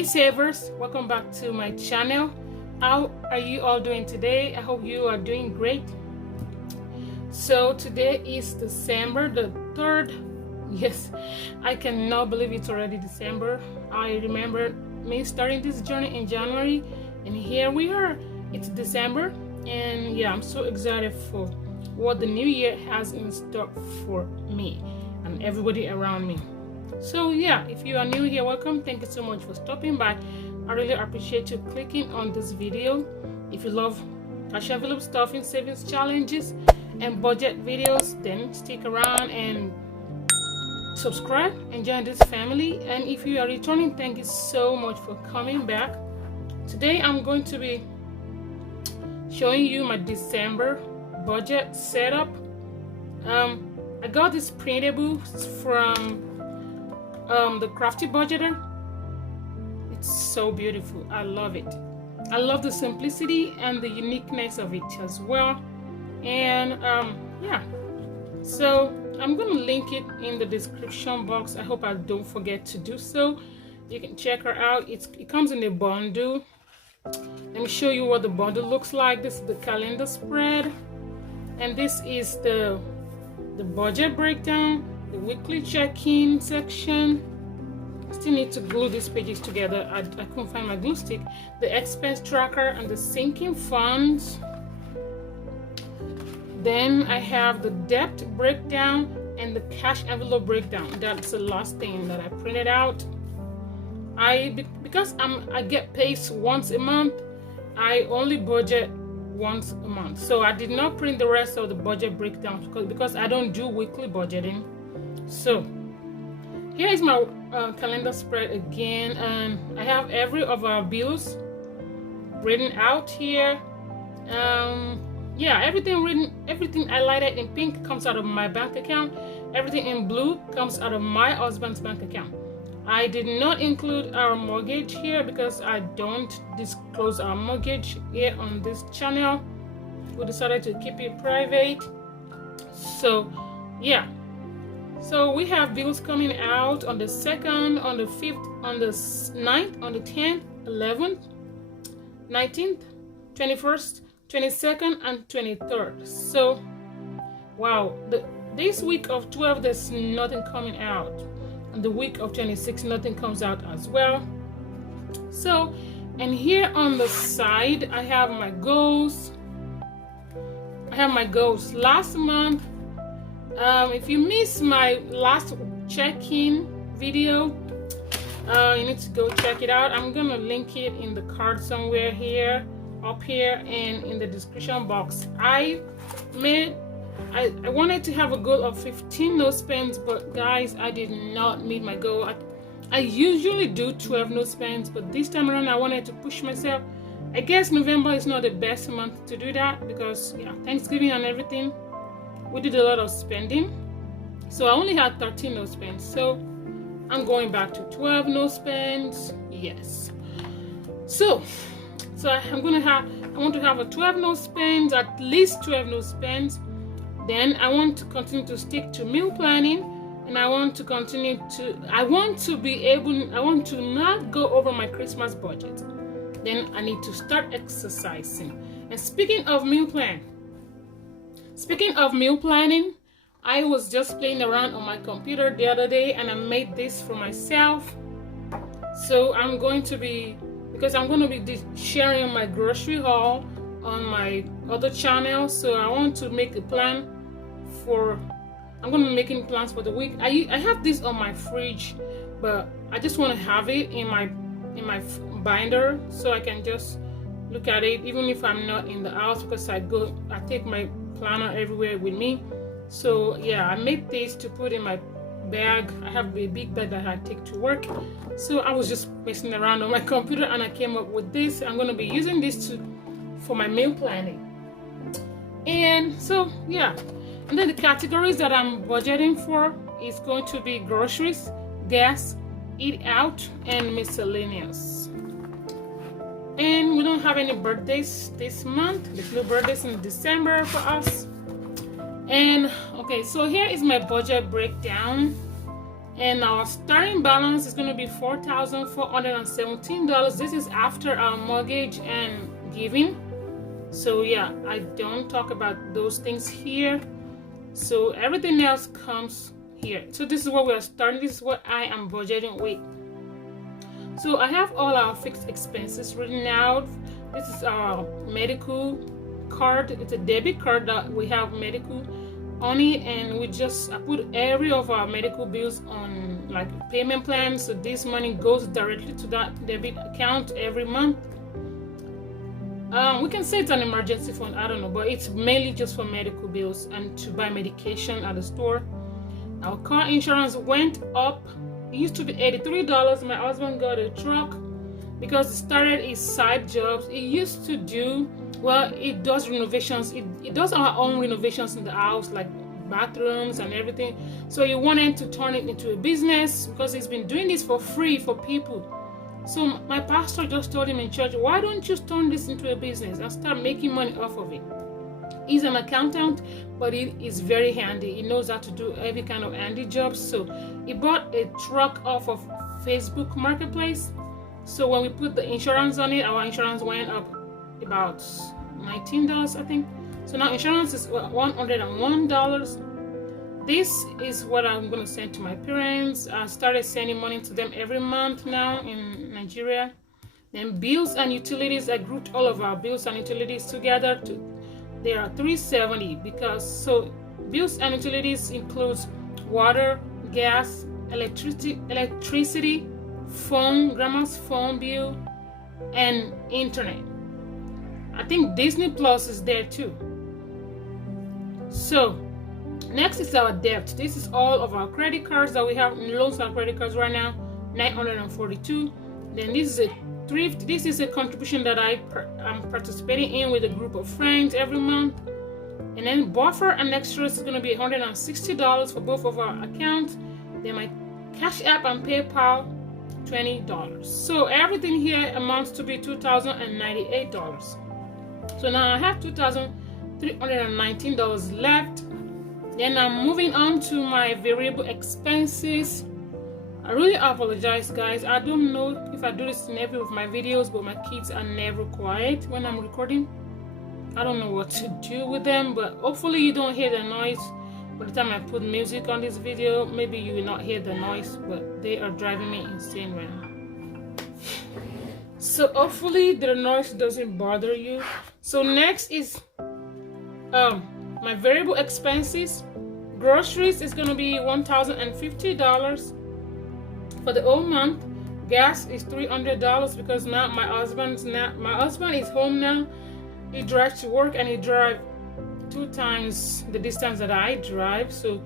Hey savers, welcome back to my channel. How are you all doing today? I hope you are doing great. So today is December the 3rd. Yes, I cannot believe it's already December. I remember me starting this journey in January, and here we are. It's December, and yeah, I'm so excited for what the new year has in store for me and everybody around me. So yeah, if you are new here, welcome. Thank you so much for stopping by. I really appreciate you clicking on this video. If you love cash envelope stuffing, savings challenges, and budget videos, then stick around and subscribe and join this family. And if you are returning, thank you so much for coming back. Today I'm going to be showing you my December budget setup. I got this printable from the Crafty Budgeter. It's so beautiful. I love it. I love the simplicity and the uniqueness of it as well. And yeah, so I'm gonna link it in the description box. I hope I don't forget to do so. You can check her out. It comes in a bundle. Let me show you what the bundle looks like. This is the calendar spread, and this is the budget breakdown, the weekly check-in section. I still need to glue these pages together. I couldn't find my glue stick. The expense tracker and the sinking funds. Then I have the debt breakdown and the cash envelope breakdown. That's the last thing that I printed out. Because I get paid once a month, I only budget once a month. So I did not print the rest of the budget breakdown because I don't do weekly budgeting. So here is my calendar spread again, and I have every of our bills written out here. Yeah, everything highlighted in pink comes out of my bank account. Everything in blue comes out of my husband's bank account. I did not include our mortgage here because I don't disclose our mortgage here on this channel. We decided to keep it private. So yeah, so we have bills coming out on the 2nd, on the 5th, on the 9th, on the 10th, 11th, 19th, 21st, 22nd, and 23rd. So wow, this week of 12 there's nothing coming out, and the week of 26 nothing comes out as well. So, and here on the side I have my goals. Last month. If you missed my last check-in video, you need to go check it out. I'm gonna link it in the card somewhere here, up here, and in the description box. I wanted to have a goal of 15 no spends, but guys, I did not meet my goal. I usually do 12 no spends, but this time around I wanted to push myself. I guess November is not the best month to do that because yeah, Thanksgiving and everything, we did a lot of spending. So I only had 13 no spends, so I'm going back to 12 no spends. Yes, so I want to have a 12 no spends, at least 12 no spends. Then I want to continue to stick to meal planning, and I want to not go over my Christmas budget. Then I need to start exercising. And speaking of meal planning, I was just playing around on my computer the other day, and I made this for myself. So I'm going to be sharing my grocery haul on my other channel. So I want to make a plan I'm going to be making plans for the week. I have this on my fridge, but I just want to have it in my binder so I can just look at it even if I'm not in the house, because I take my planner everywhere with me. So yeah, I made this to put in my bag. I have a big bag that I take to work. So I was just messing around on my computer and I came up with this. I'm going to be using this for my meal planning. And so yeah, and then the categories that I'm budgeting for is going to be groceries, gas, eat out, and miscellaneous. And we don't have any birthdays this month. There's no birthdays in December for us. And okay, so here is my budget breakdown. and our starting balance is going to be $4,417. This is after our mortgage and giving. So yeah, I don't talk about those things here. So everything else comes here. So this is what we are starting. This is what I am budgeting with. So I have all our fixed expenses written out. This is our medical card. It's a debit card that we have medical on it, and I put every of our medical bills on like a payment plan. So this money goes directly to that debit account every month. We can say it's an emergency fund, I don't know, but it's mainly just for medical bills and to buy medication at the store. Our car insurance went up. It used to be $83. My husband got a truck because it started his side jobs. It used to do, well, it does renovations. It does our own renovations in the house, like bathrooms and everything. So he wanted to turn it into a business because he's been doing this for free for people. So my pastor just told him in church, why don't you turn this into a business and start making money off of it? He's an accountant, but he is very handy. He knows how to do every kind of handy jobs. So he bought a truck off of Facebook Marketplace. So when we put the insurance on it, our insurance went up about $19, I think. So now insurance is $101. This is what I'm going to send to my parents. I started sending money to them every month now in Nigeria. Then bills and utilities, I grouped all of our bills and utilities together. They are $370 because so bills and utilities includes water, gas, electricity, phone, grandma's phone bill, and internet. I think Disney Plus is there too. So next is our debt. This is all of our credit cards that we have in loans and credit cards right now, $942. Then this is a thrift. This is a contribution that I'm participating in with a group of friends every month. And then buffer and extras is going to be $160 for both of our accounts. Then my Cash App and PayPal, $20. So everything here amounts to be $2,098. So now I have $2,319 left. Then I'm moving on to my variable expenses. I really apologize, guys. I don't know if I do this in every of my videos, but my kids are never quiet when I'm recording. I don't know what to do with them, but hopefully you don't hear the noise. By the time I put music on this video, maybe you will not hear the noise, but they are driving me insane right now. So hopefully the noise doesn't bother you. So next is my variable expenses. Groceries is going to be $1,050 for the whole month. Gas is $300 because now my husband is home now. He drives to work and he drives 2 times the distance that I drive. So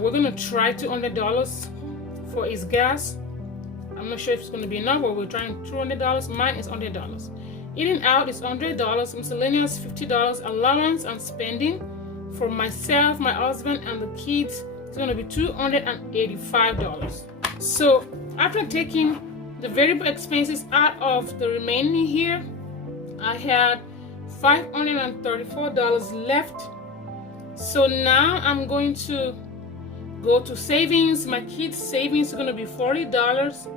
we're going to try $200 for his gas. I'm not sure if it's going to be enough, but we're trying $200. Mine is $100. Eating out is $100. Miscellaneous $50. Allowance and spending for myself, my husband, and the kids is going to be $285. So after taking the variable expenses out of the remaining here, I had $534 left. So now I'm going to go to savings. My kids' savings is going to be $40.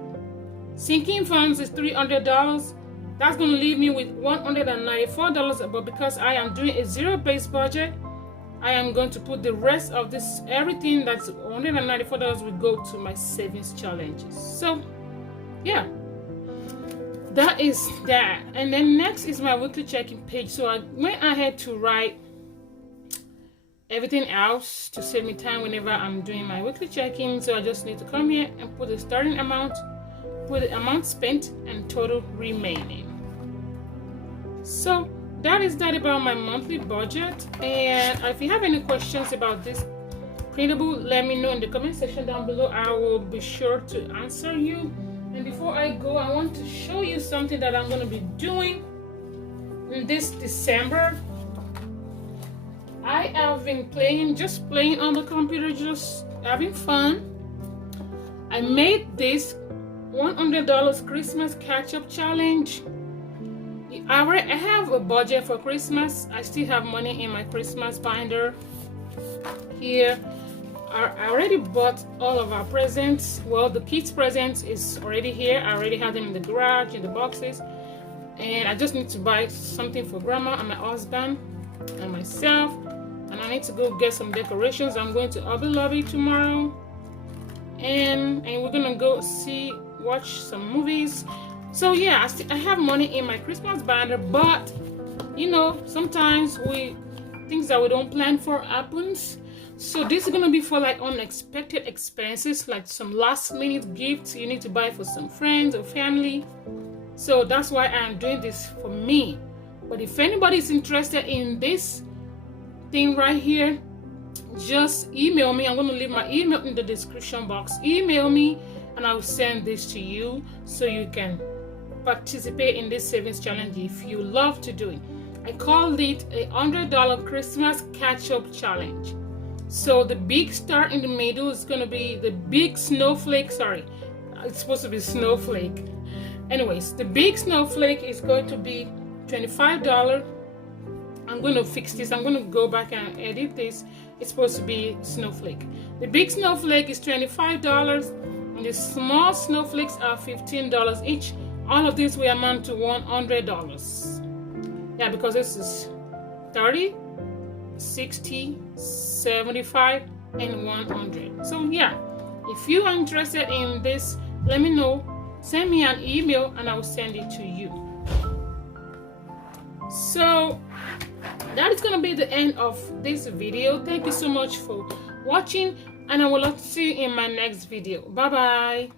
Sinking funds is $300. That's going to leave me with $194. But because I am doing a zero-based budget, I am going to put the rest of this, everything that's $194 will go to my savings challenges. So yeah, that is that. And then next is my weekly checking page. So I went ahead to write everything else to save me time whenever I'm doing my weekly checking. So I just need to come here and put the starting amount, put the amount spent, and total remaining. So that is that about my monthly budget. And if you have any questions about this printable, let me know in the comment section down below. I will be sure to answer you. And before I go, I want to show you something that I'm going to be doing in this December. I have been just playing on the computer, just having fun. I made this $100 Christmas catch-up challenge. I have a budget for Christmas. I still have money in my Christmas binder here. I already bought all of our presents. Well, the kids' presents is already here. I already have them in the garage, in the boxes. And I just need to buy something for grandma and my husband and myself. And I need to go get some decorations. I'm going to Hobby Lobby tomorrow. And we're gonna go watch some movies. So yeah, I have money in my Christmas binder, but you know, sometimes things that we don't plan for happens. So this is gonna be for like unexpected expenses, like some last minute gifts you need to buy for some friends or family. So that's why I'm doing this for me. But if anybody is interested in this thing right here, just email me. I'm going to leave my email in the description box. Email me and I'll send this to you so you can participate in this savings challenge if you love to do it. I called it a $100 Christmas catch-up challenge. So the big star in the middle is going to be the big snowflake. Sorry, it's supposed to be snowflake. Anyways, the big snowflake is going to be $25. I'm going to fix this. I'm going to go back and edit this. It's supposed to be snowflake. The big snowflake is $25 and the small snowflakes are $15 each. All of this will amount to $100. Yeah, because this is 30, 60, 75, and 100. So yeah, if you are interested in this, let me know. Send me an email and I will send it to you. So that is going to be the end of this video. Thank you so much for watching, and I will see you in my next video. Bye bye.